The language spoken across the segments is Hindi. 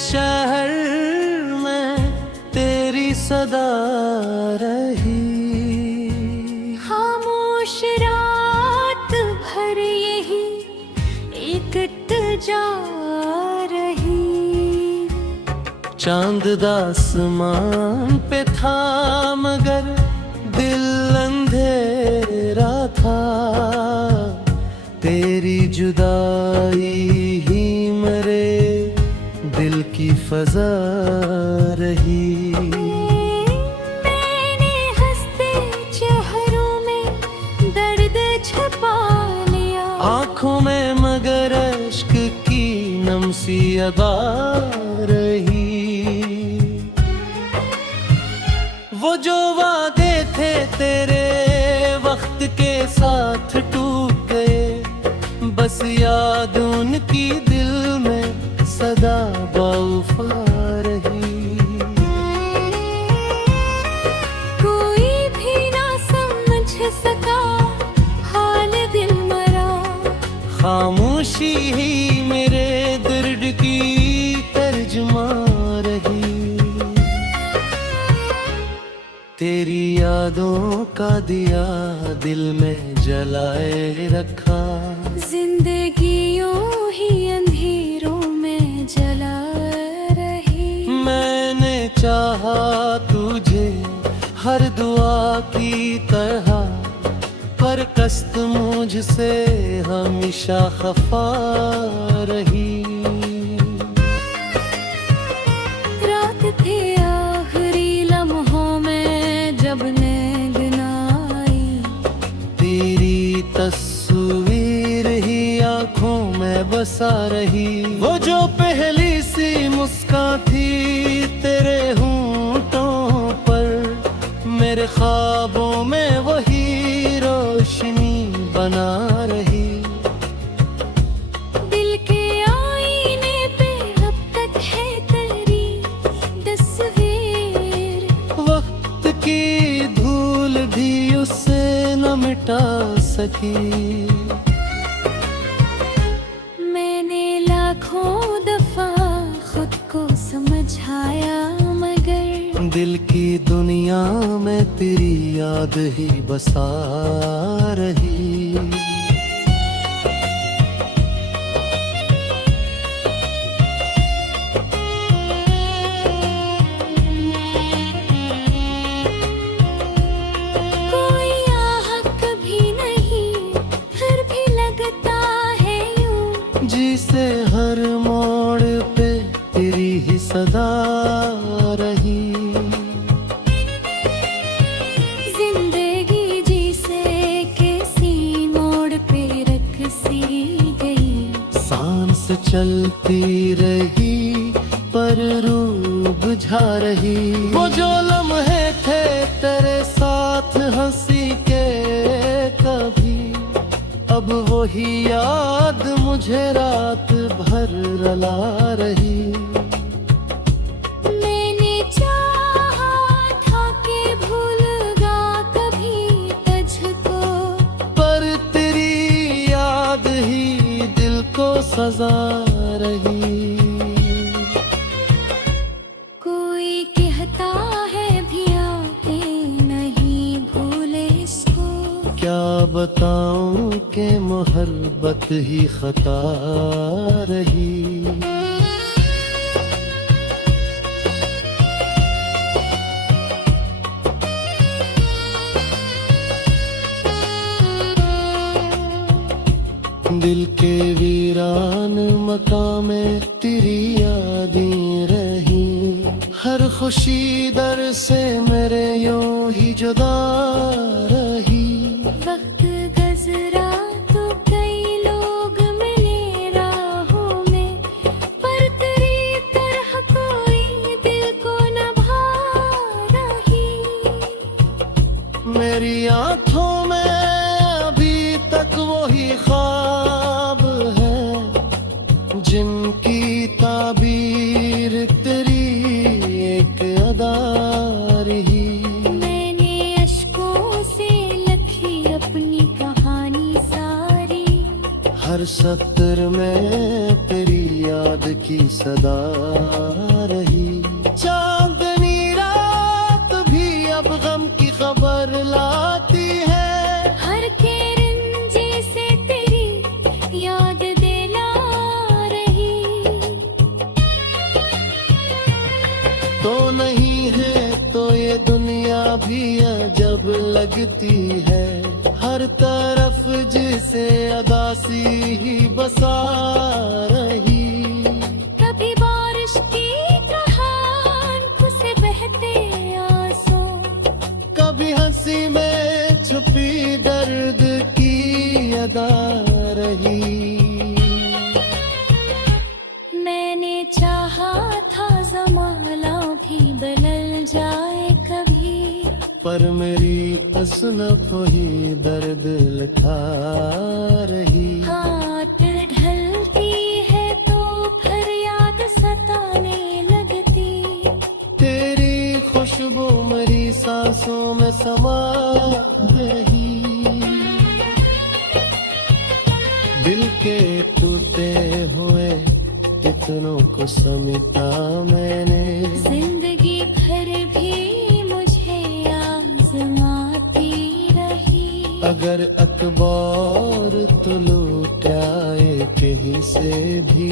शहर में तेरी सदा रही। खामोश रात भर यही एक जा रही। चांद आसमान पे था मगर दिल अंधेरा था। तेरी जुदाई ही मेरे दिल की फजा रही। मैंने हंसते चेहरों में दर्द छुपा लिया। आँखों में मगर अश्क की नम सी अदा रही। वो जो वादे थे तेरे वक्त के साथ टूट गए। बस याद उनकी दिल में सदा वफा रही। कोई भी ना समझ सका हाल दिल मरा। खामोशी ही मेरे दर्द की तर्जुमा रही। तेरी यादों का दिया दिल में जलाए रखा। जिंदगी यूं ही अंधेरों में जला रही। मैंने चाहा तुझे हर दुआ की तरह, पर कस्त मुझसे हमेशा खफा रही। रात थे आखिरी लम्हों में जब नींद न आई। तेरी तस्वीर ही आँखों में बसा रही। वो जो पहली सी मुस्कान थी तेरे होंठों पर, मेरे ख्वाबों में वही रोशनी बना रही। दिल के आईने पे अब तक है तेरी तस्वीर। वक्त की धूल भी उससे न मिटा सकी। मैंने लाखों दफा खुद को समझाया मगर दिल की दुनिया में तेरी याद ही बसा रही। कोई आहट भी नहीं फिर भी लगता है यूं। जिसे हर मोड़ पे तेरी ही सदा रही। जिंदगी जिसे किसी मोड़ पे रख सी गई। सांस चलती रही पर रूह बुझा रही। वो जो लम्हे थे तेरे साथ हंसी के कभी, अब वही याद मुझे रात भर रुला रही। मैंने चाहा था कि भूल गा कभी तुझको, पर तेरी याद ही दिल को सजा रही। कोई कहता है भी आके नहीं भूले इसको। क्या बताऊं कि मोहब्बत ही खता रही। दिल के वीरान मकाम में तेरी यादें रही। हर खुशी दर से मेरे यूं ही जुदा रही। वक्त गुजरा तो कई लोग मिले राहों में, पर तेरी तरह कोई दिल को न भा रही। मेरी आँखों में अभी तक वही ख्वाब है, जिनकी ताबीर तेरी एक अदा रही। मैंने अश्कों से लिखी अपनी कहानी सारी। हर सत्र में तेरी याद की सदा रही। चांदनी रात भी अब गम की खबर लाती है, हर किरंजे से तेरी याद दिला रही। तो नहीं है तो ये दुनिया भी अजब लगती है, हर तरफ जिसे अदासी ही बसा रही। कभी बारिश की कहान से बहते आंसू, कभी हंसी में छुपी दर्द की अदा रही। मैंने चाहा था ज़माना भी बदल जाए कभी, पर मेरी असनफ ही दर्द लिखा रही। हाथ ढलती है तो फिर याद सताने लगती। तेरी खुशबू मेरी सांसों में समा रही। दिल के टूटे हुए कितनों को समेटा मैंने, जिंदगी भर भी मुझे आजमाती रही। अगर अकबर तो लुटाए कहीं से भी,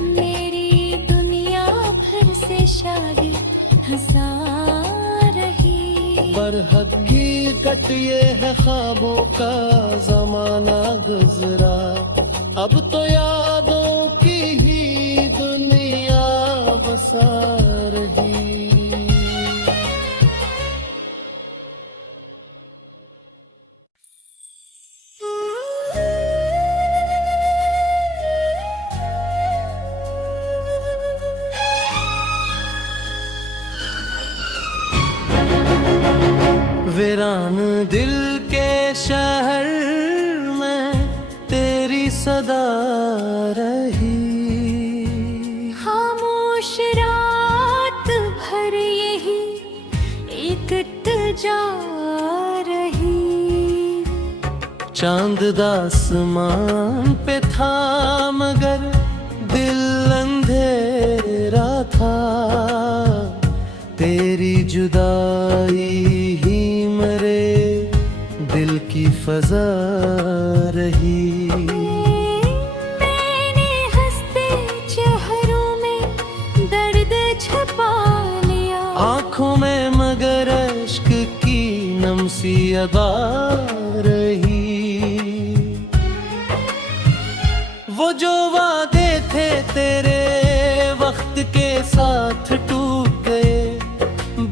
मेरी दुनिया फिर से शादी हंसा रही। पर हकीकत ये है ख्वाबों का जमाना गुजरा, अब तो यादों की ही दुनिया बसा रही। वीरान दिल के शहर में तेरी सदा रही। खामोश रात भर यही एक जा रही। चांद आसमान पे था मगर दिल अंधेरा था, तेरी जुदाई ही मेरे दिल की फजा रही। मैंने हंसते चेहरों में दर्द छुपा लिया, आँखों में मगर अश्क की नमसी अदा रही। वो जो वादे थे तेरे वक्त के साथ टूट गए,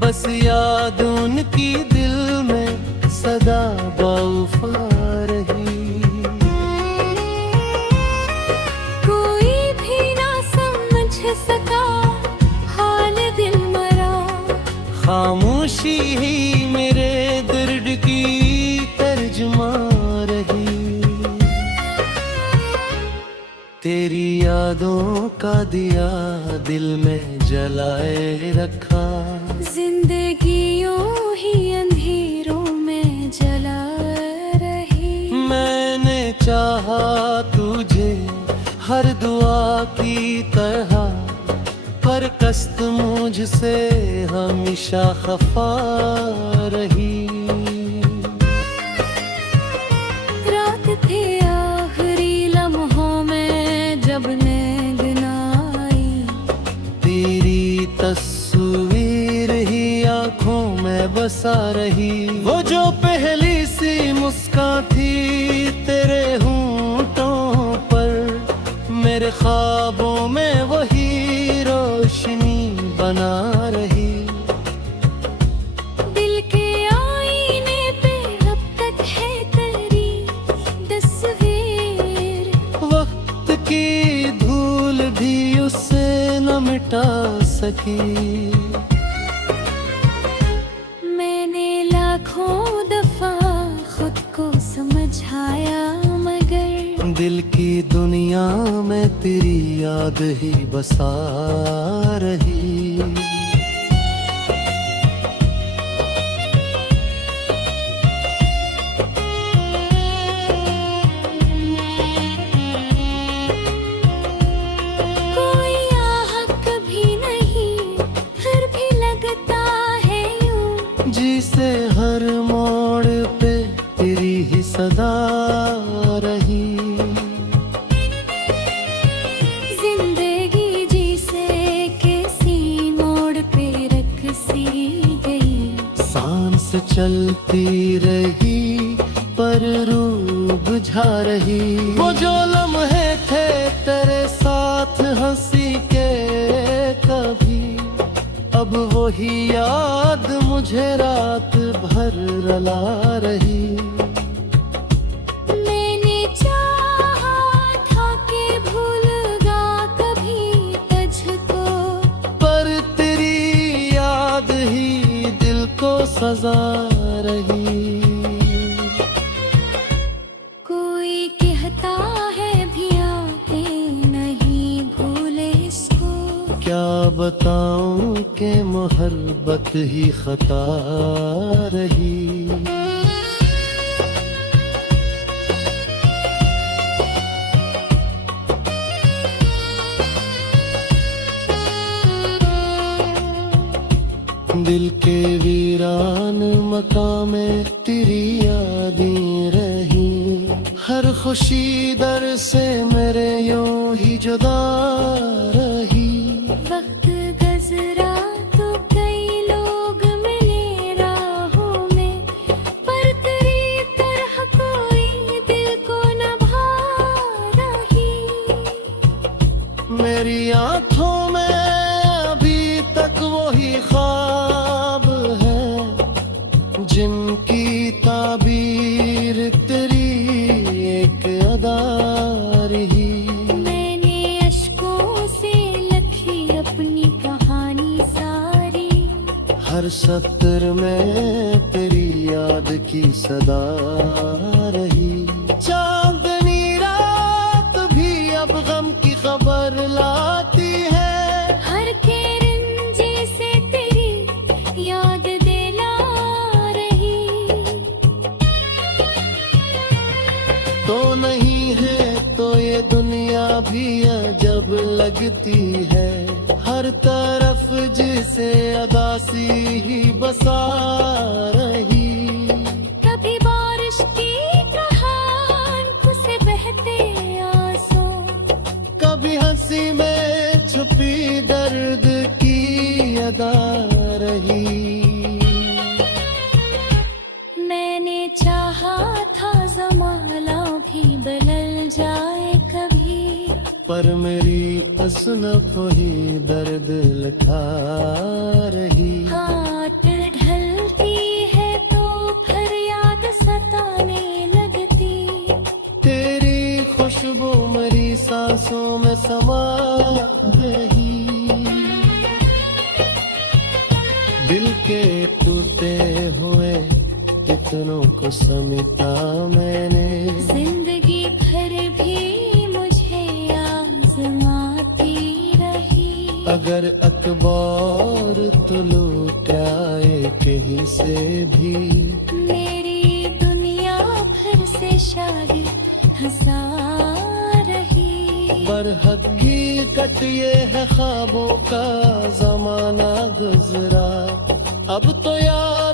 बस याद उनकी दिल में सदा वफा रही। कोई भी ना समझ सका हाल दिल मरा, खामोशी ही मेरे दर्द की तर्जुमा रही। तेरी यादों का दिया दिल में जलाए रखा, जिंदगी यूं ही अंधेरों में जला रही। मैंने चाहा तुझे हर दुआ की तरह, पर कस्त मुझसे हमेशा खफा रही। रात थे आखिरी लम्हों में जब नींद ना आई, तेरी तस्वीर ही आँखों में बसा रही। वो जो पहली सी मुस्कान थी तेरे होंठों पर, मेरे ख्वाबों में वही रोशनी बना रही। दिल के आईने पे अब तक है तेरी तस्वीर, वक्त की धूल भी उससे न मिटा सकी। मैंने लाखों दफा खुद को समझाया मगर दिल की दुनिया में तेरी याद ही बसा रही। कोई चलती रही पर रूह बुझा रही। वो जो लम्हे थे तेरे साथ हंसी के कभी, अब वही याद मुझे रात भर रुला रही। मैंने चाहा था कि भूलगा कभी तुझको, पर तेरी याद ही दिल को सजा रही। कोई कहता है भी आते नहीं भूले इसको, क्या बताऊं कि मोहब्बत ही खता रही। दिल के वीरान मकाम में तेरी यादें रही। हर खुशी दर से मेरे यूं ही जुदा रही। वक्त गुजरा तो कई लोग मिले राहों में, पर तेरी तरह कोई दिल को न भा रही। मेरी आंखों में अभी तक वही ख्वाब है, जिनकी ताबीर तेरी एक अदा रही। मैंने अश्कों से लिखी अपनी कहानी सारी, हर सत्र में तेरी याद की सदा रही। चांदनी रात भी अब गम की खबर लाती है, हर किरण जैसे तेरी याद दिला रही। तो नहीं है तो ये दुनिया भी अजब लगती है। हर तरफ जिसे अदासी ही बसा रही। कभी बारिश की तरह आंखों से बहते आंसू, कभी हंसी में छुपी दर्द की अदा रही। मैंने चाहा था ज़माना भी बदल जाए कभी, पर मेरी असनफ ही दर्द लिखा रही। हाथ ढलती है तो फिर याद सताने लगती। तेरी खुशबू मेरी सांसों में समा रही। दिल के टूटे हुए कितनों को समेटा मैंने, जिंदगी भर भी मुझे आजमाती रही। अगर अकबर तो लुटाए कहीं से भी, मेरी दुनिया फिर से शादी हंसा रही। पर हकीकत ये है ख्वाबों का जमाना गुजरा। अब तो यार